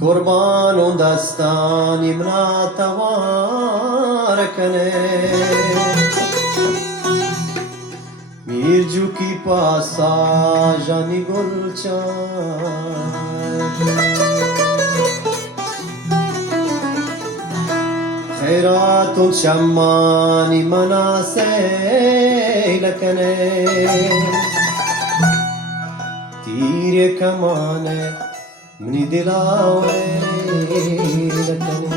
قربان و دستانی مناتوار کنه میرجو کی پاسا جانی گل چار خیرات و شمانی مناسیل کنه تیر کمانه منی دلاوی لکنه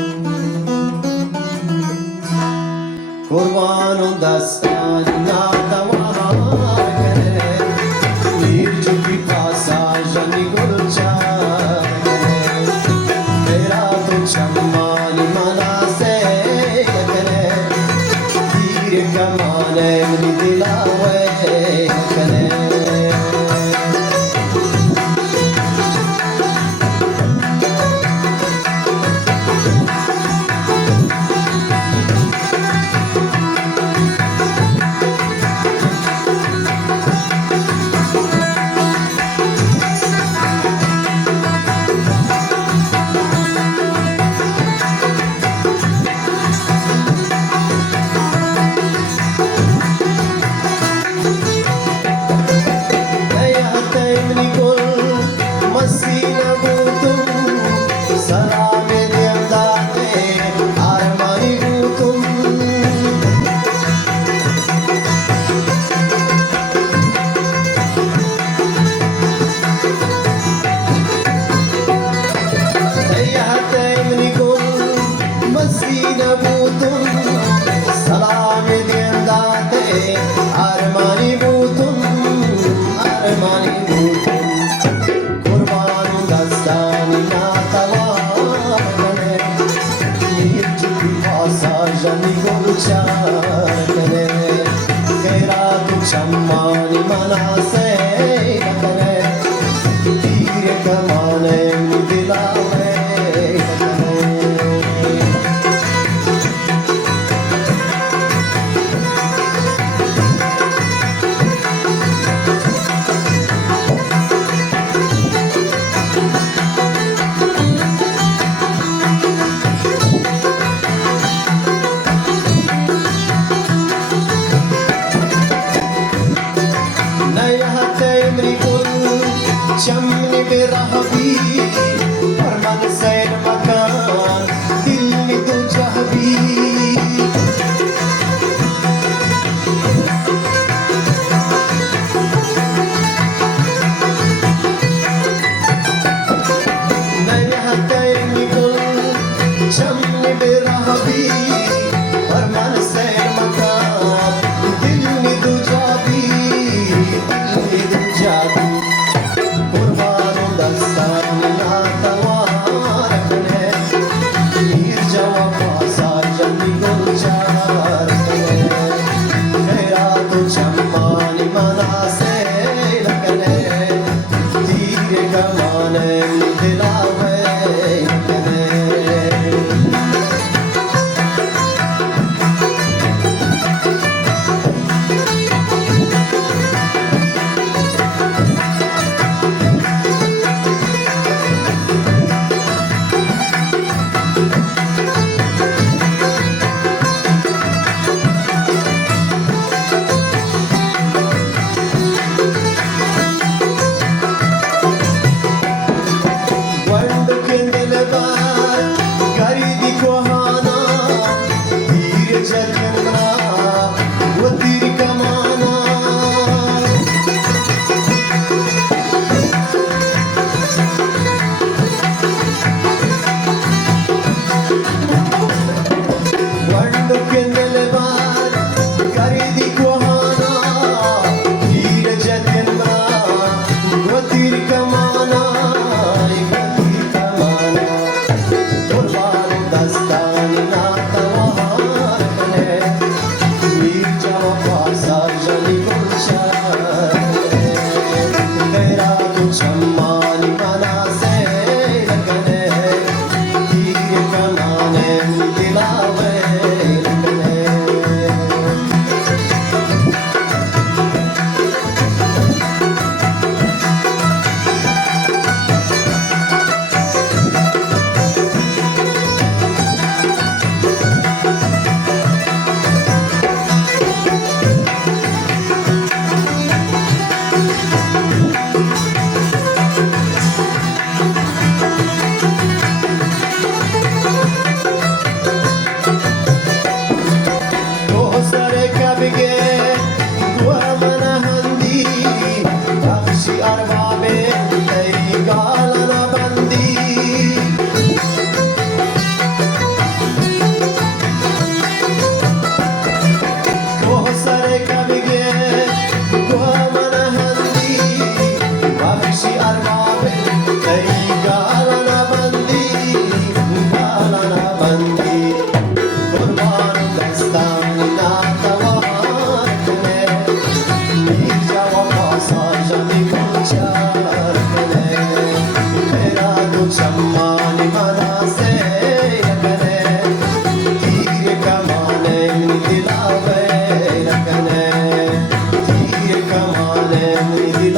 قربان و دستانی ناتوار کنه میرجو کی پاسا جانی گل چار خیرات و شمانی مناسیل کنه تیر کمانه منی دلاوی لکنه شمانی مناسیل کنه تیر کمانه دلاوی شمني برهبي فرمان سين مكان دلني دو جهبي نيهتيني كل شمني برهبي فرمان سين مكان دلني دو جهبي دلني دو جهبي दिल